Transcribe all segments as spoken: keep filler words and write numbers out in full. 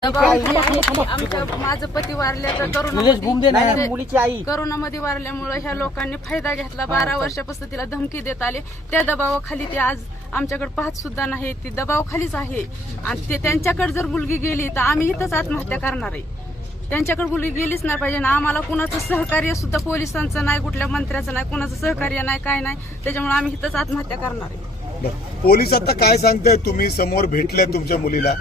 आमच्या माझं पती वारल्याचं करोना मुलीची आई करोनामध्ये वारल्यामुळे ह्या लोकांनी फायदा घेतला. बारा वर्षापासून तिला धमकी देत आले. त्या दबावाखाली ती आज आमच्याकडे पाहत सुद्धा नाही. ती दबावाखालीच आहे आणि ते त्यांच्याकडे जर मुलगी गेली तर आम्ही इथंच आत्महत्या करणार आहे. त्यांच्याकडे मुलगी गेलीच नाही पाहिजे ना. आम्हाला कुणाचं सहकार्य सुद्धा पोलिसांचं नाही, कुठल्या मंत्र्याचं नाही, कुणाचं सहकार्य नाही, काय नाही. त्याच्यामुळे आम्ही इथंच आत्महत्या करणार आहे. पोलीस आता काय सांगताय? तुम्ही समोर भेटल्या तुमच्या मुलीला,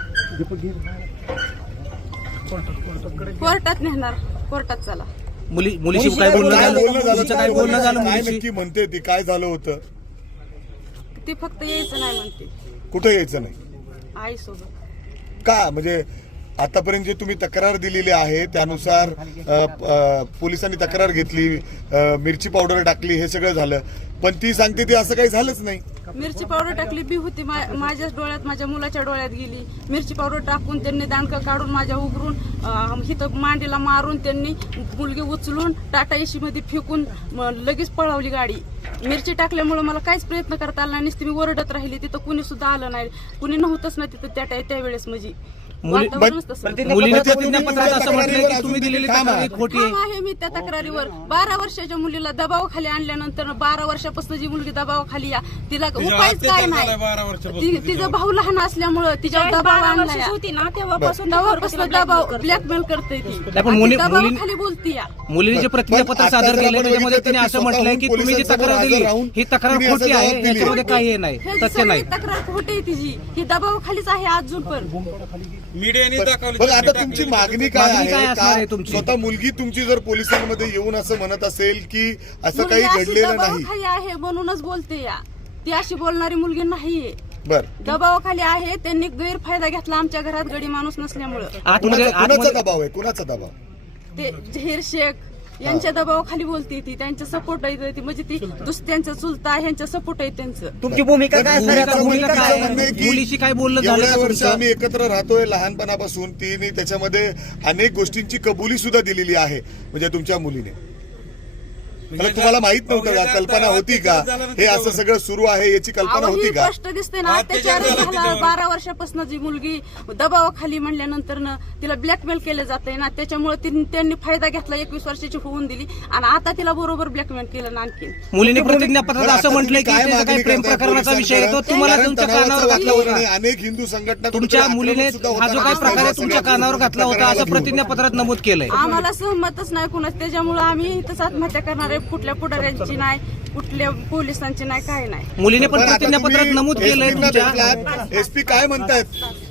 कोर्टात नेणार, कोर्टात चला. मुली मुलीशी काय बोलणं झालं? काय बोलणं झालं? काय नक्की म्हणते ती? काय झालं होतं? ती फक्त यायचं नाही म्हणते. कुठं यायचं नाही? आई सोबत. का म्हणजे आतापर्यंत जे तुम्ही तक्रार दिलेली आहे त्यानुसार अ, अ, पोलिसांनी तक्रार घेतली, अ, मिरची पावडर टाकली, हे सगळं झालं, पण ती सांगते ती असं काही झालंच नाही. मिरची पावडर टाकली बी होती, माझ्याच डोळ्यात, माझ्या मुलाच्या डोळ्यात गेली. मिरची पावडर टाकून त्यांनी दांडकं काढून माझ्या उघडून इथं मांडीला मारून त्यांनी मुलगी उचलून टाटा एसी मध्ये फेकून लगेच पळवली गाडी. मिरची टाकल्यामुळे मला काहीच प्रयत्न करता आला नाही. नुसती मी ओरडत राहिली. तिथं कुणी सुद्धा आलं नाही, कुणी नव्हतंच ना तिथं त्या त्यावेळेस. म्हणजे मुलीने प्रतिज्ञापत्रात असं म्हटलंय की तुम्ही दिलेली तक्रार खोटी आहे. मी त्या तक्रारीवर बारा वर्षाच्या मुलीला दबावाखाली आणल्यानंतर बारा वर्षापासून जी मुलगी दबावाखाली या तिला उपायच काय नाही. तिचं भाऊ लहान असल्यामुळं तिच्यावर दबाव आणला होती ना, तेव्हापासून तेव्हापासून दबाव ब्लॅकमेल करते ती. दबावाखाली बोलती या. मुलीने जे प्रतिज्ञापत्र सादर केलं त्याच्यामध्ये तिने असं म्हटलंय की तुम्ही जी तक्रार दिली ही तक्रार खोटी आहे, याच्यामध्ये काही नाही, तथ्य नाही. तक्रार खोटी आहे तिची. ही दबावाखालीच आहे अजून पण. बरं, आता तुमची मागणी काय आहे? स्वतः मुलगी तुमची जर पोलिसांमध्ये येऊन असं म्हणत असेल की असं काही घडलेलं नाही दबावाखाली आहे म्हणूनच बोलते या. ती अशी बोलणारी मुलगी नाहीये. बर, दबावाखाली आहे. त्यांनी गैरफायदा घेतला आमच्या घरात गडी माणूस नसल्यामुळं. कुणाचा दबाव आहे? कुणाचा दबाव? ते झहीर शेख यांच्या दबावाखाली बोलते ती. त्यांच्या सपोर्ट आहे ती. म्हणजे ती दुसऱ्यांचं चुलता ह्यांच्या सपोर्ट आहे त्यांचं. तुमची भूमिका काय? मुलीशी काय बोलणं झालं? एवढ्या वर्ष आम्ही एकत्र राहतोय लहानपणापासून. तिने त्याच्यामध्ये अनेक गोष्टींची कबुली सुद्धा दिलेली आहे म्हणजे तुमच्या मुलीने. तुम्हाला माहित नव्हतं का? कल्पना होती का हे असं सगळं सुरू आहे याची कल्पना होती का? स्पष्ट दिसते ना. अत्याचार झाला बारा वर्षापासून. जी मुलगी दबावाखाली म्हणल्यानंतर तिला ब्लॅकमेल केलं जातंय ना, त्याच्यामुळे त्यांनी फायदा घेतला. एकवीस वर्षाची होऊन दिली आणि आता तिला बरोबर ब्लॅकमेल केलं ना. आणखी मुलीने प्रतिज्ञापत्रात असं म्हटलंय की काही प्रेम प्रकरणाचा विषय येतो, तुम्हाला तुमच्या कानावर घातला होता. अनेक हिंदू संघटना तुमच्या मुलीने हा जो काही प्रकार आहे तुमच्या कानावर घातला होता असं प्रतिज्ञापत्रात नमूद केलंय. आम्हाला सहमतच नाही कुणाच. त्याच्यामुळे आम्ही इथंच आत्महत्या करणार आहे. कुठल्या पुढाऱ्यांची नाही, कुठल्या पोलिसांची नाही, काय नाही. मुलीने पण प्रतिज्ञापत्रात नमूद केलंय तुमच्या. एसपी काय म्हणतायत?